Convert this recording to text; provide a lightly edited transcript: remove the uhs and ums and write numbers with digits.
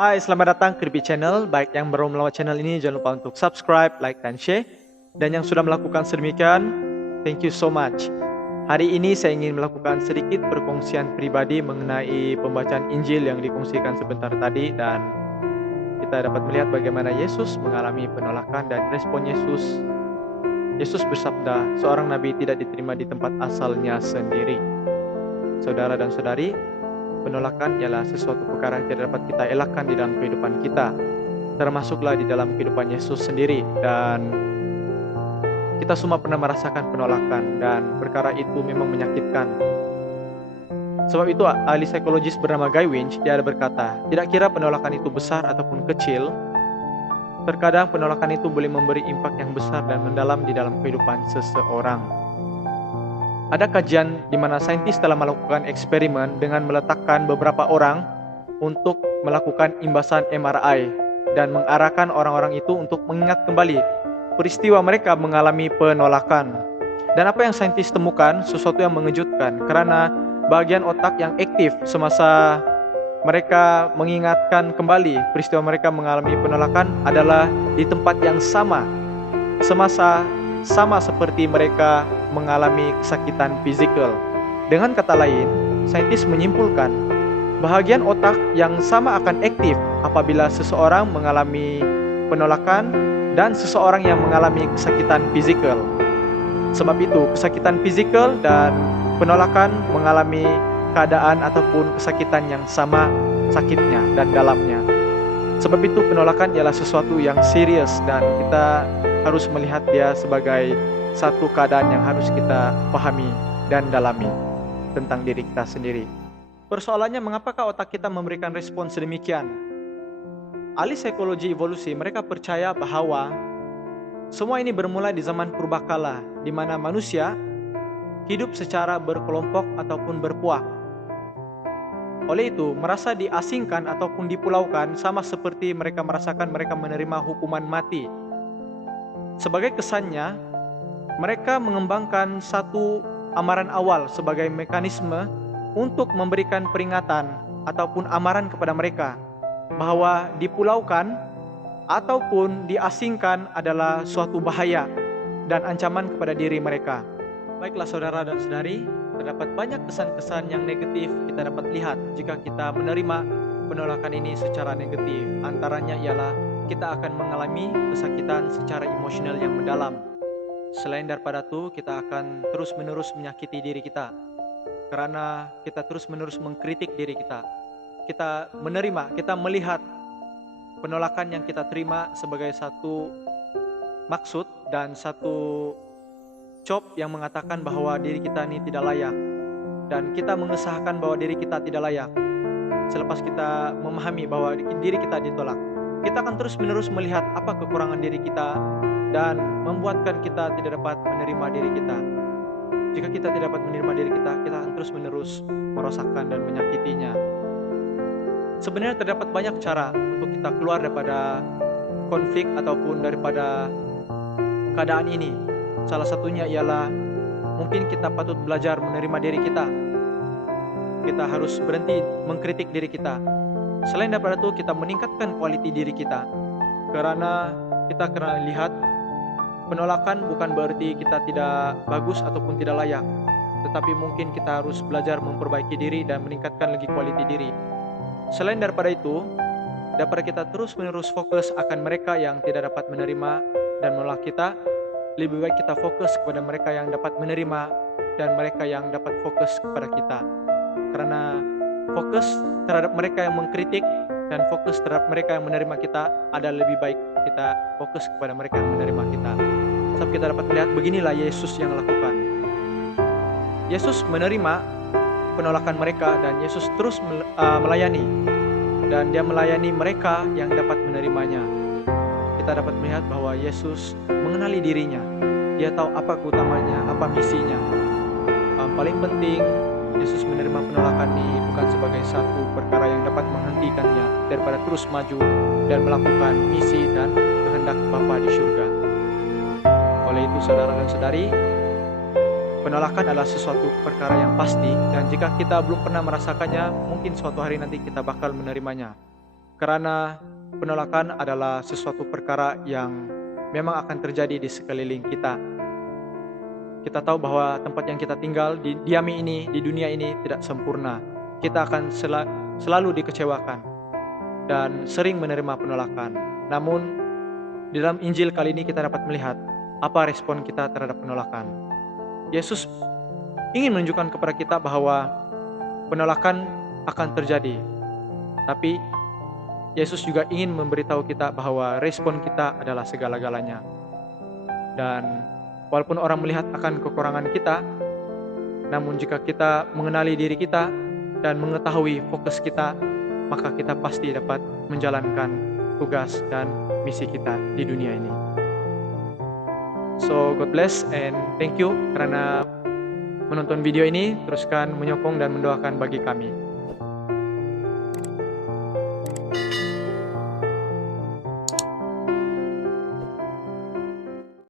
Hai, selamat datang ke Ribi Channel. Baik yang baru melawat channel ini, jangan lupa untuk subscribe, like, dan share. Dan yang sudah melakukan sedemikian, thank you so much. Hari ini saya ingin melakukan sedikit perkongsian pribadi mengenai pembacaan Injil yang dikongsikan sebentar tadi. Dan kita dapat melihat bagaimana Yesus mengalami penolakan dan respon Yesus. Yesus bersabda, seorang nabi tidak diterima di tempat asalnya sendiri. Saudara dan saudari, penolakan ialah sesuatu perkara yang tidak dapat kita elakkan di dalam kehidupan kita, termasuklah di dalam kehidupan Yesus sendiri. Dan kita semua pernah merasakan penolakan, dan perkara itu memang menyakitkan. Sebab itu ahli psikologis bernama Guy Winch, dia ada berkata, tidak kira penolakan itu besar ataupun kecil, terkadang penolakan itu boleh memberi impak yang besar dan mendalam di dalam kehidupan seseorang. Ada kajian di mana saintis telah melakukan eksperimen dengan meletakkan beberapa orang untuk melakukan imbasan MRI dan mengarahkan orang-orang itu untuk mengingat kembali peristiwa mereka mengalami penolakan. Dan apa yang saintis temukan sesuatu yang mengejutkan, karena bagian otak yang aktif semasa mereka mengingatkan kembali peristiwa mereka mengalami penolakan adalah di tempat yang sama seperti mereka mengalami kesakitan fisikal. Dengan kata lain, saintis menyimpulkan bahagian otak yang sama akan aktif apabila seseorang mengalami penolakan dan seseorang yang mengalami kesakitan fisikal. Sebab itu, kesakitan fisikal dan penolakan mengalami keadaan ataupun kesakitan yang sama sakitnya dan dalamnya. Sebab itu penolakan ialah sesuatu yang serius, dan kita harus melihat dia sebagai satu keadaan yang harus kita pahami dan dalami tentang diri kita sendiri. Persoalannya, mengapakah otak kita memberikan respon sedemikian? Ahli psikologi evolusi mereka percaya bahwa semua ini bermula di zaman purbakala, di mana manusia hidup secara berkelompok ataupun berpuak. Oleh itu, merasa diasingkan ataupun dipulaukan sama seperti mereka merasakan mereka menerima hukuman mati. Sebagai kesannya, mereka mengembangkan satu amaran awal sebagai mekanisme untuk memberikan peringatan ataupun amaran kepada mereka bahwa dipulaukan ataupun diasingkan adalah suatu bahaya dan ancaman kepada diri mereka. Baiklah saudara dan saudari, terdapat banyak kesan-kesan yang negatif kita dapat lihat jika kita menerima penolakan ini secara negatif. Antaranya ialah kita akan mengalami kesakitan secara emosional yang mendalam. Selain daripada itu, kita akan terus-menerus menyakiti diri kita karena kita terus-menerus mengkritik diri kita. Kita melihat penolakan yang kita terima sebagai satu maksud dan satu job yang mengatakan bahwa diri kita ini tidak layak, dan kita mengesahkan bahwa diri kita tidak layak. Selepas kita memahami bahwa diri kita ditolak, kita akan terus-menerus melihat apa kekurangan diri kita dan membuatkan kita tidak dapat menerima diri kita. Jika kita tidak dapat menerima diri kita, kita akan terus-menerus merosakkan dan menyakitinya. Sebenarnya terdapat banyak cara untuk kita keluar daripada konflik ataupun daripada keadaan ini. Salah satunya ialah mungkin kita patut belajar menerima diri kita. Kita harus berhenti mengkritik diri kita. Selain daripada itu, kita meningkatkan kualiti diri kita. Karena kita kena lihat penolakan bukan berarti kita tidak bagus ataupun tidak layak, tetapi mungkin kita harus belajar memperbaiki diri dan meningkatkan lagi kualiti diri. Selain daripada itu, daripada kita terus-menerus fokus akan mereka yang tidak dapat menerima dan menolak kita, lebih baik kita fokus kepada mereka yang dapat menerima dan mereka yang dapat fokus kepada kita. Karena fokus terhadap mereka yang mengkritik dan fokus terhadap mereka yang menerima kita adalah lebih baik kita fokus kepada mereka yang menerima kita. Sebab kita dapat melihat beginilah Yesus yang lakukan. Yesus menerima penolakan mereka dan Yesus terus melayani, dan dia melayani mereka yang dapat menerimanya. Kita dapat melihat bahwa Yesus mengenali dirinya. Dia tahu apa keutamanya, apa misinya. Paling penting, Yesus menerima penolakan ini bukan sebagai satu perkara yang dapat menghentikannya daripada terus maju dan melakukan misi dan kehendak Bapa di surga. Oleh itu saudara dan saudari, penolakan adalah sesuatu perkara yang pasti, dan jika kita belum pernah merasakannya, mungkin suatu hari nanti kita bakal menerimanya. karena penolakan adalah sesuatu perkara yang memang akan terjadi di sekeliling kita. Kita tahu bahwa tempat yang kita tinggal, diami ini, di dunia ini tidak sempurna. Kita akan selalu dikecewakan dan sering menerima penolakan. Namun, di dalam Injil kali ini kita dapat melihat apa respon kita terhadap penolakan. Yesus ingin menunjukkan kepada kita bahwa penolakan akan terjadi. Tapi Yesus juga ingin memberitahu kita bahwa respon kita adalah segala-galanya. Dan walaupun orang melihat akan kekurangan kita, namun jika kita mengenali diri kita dan mengetahui fokus kita, maka kita pasti dapat menjalankan tugas dan misi kita di dunia ini. So, God bless and thank you karena menonton video ini. Teruskan menyokong dan mendoakan bagi kami.